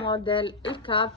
موديل الكاب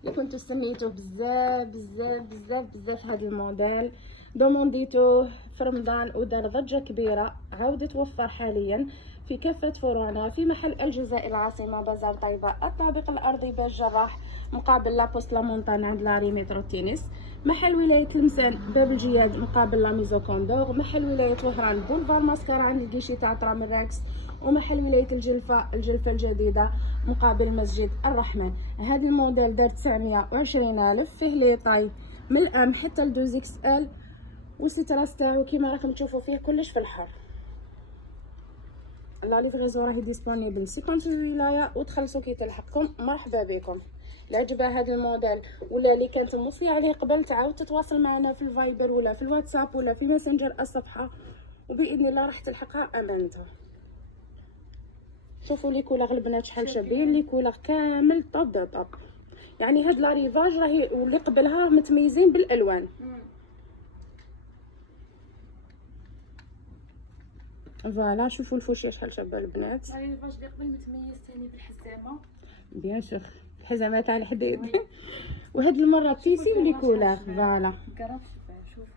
اللي كنتو استنيتوه بزاف بزاف بزاف بزاف. هذا الموديل دومونديتوه في رمضان ودار ضجه كبيره، عاود توفر حاليا في كافه فروعنا في محل الجزائر العاصمه بازار طيبه الطابق الارضي باج جراح مقابل لابوست لا مونتان عند لاري مترو تينيس، محل ولايه تلمسان باب الجياد مقابل لا ميزو كوندور، محل ولايه وهران بولفار ماسكارا عند الكيشي تاع ترام الراكس، ومحل ولايه الجلفه الجديده مقابل مسجد الرحمن. هذا الموديل دار 920,000 فيه لي طاي من الام حتى ل 2 اكس ال، والستراس تاعو كيما راكم تشوفوا فيه كلش في الحر. لا ليفريزون راهي ديسپونيبل 50 في الولايه وتخلصوا كي تلحقكم. مرحبا بكم. اللي عجبها هذا الموديل ولا اللي كانت موصيه عليه قبل تعاود تتواصل معنا في الفايبر ولا في الواتساب ولا في ماسنجر الصفحه، وباذن الله راح تلحقها امانتها. شوفوا لي كولر البنات شحال شابين، لي كولر كامل طوب دو طوب. يعني هاد لا ريفاج راهي واللي قبلها متميزين بالالوان. فوالا شوفوا الفوشيه شحال شابه البنات. لا ريفاج اللي قبل متميز ثاني بالحزامه، بيان سور الحزامه تاع الحديد. وهاد المره تيسي ولي كولر. فوالا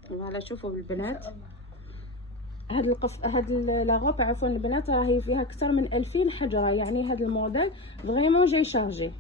فوالا شوفوا البنات هاد لا غوب عفوا البنات راهي فيها اكثر من 2000 حجره، يعني هاد الموديل فريمون جاي شارجي.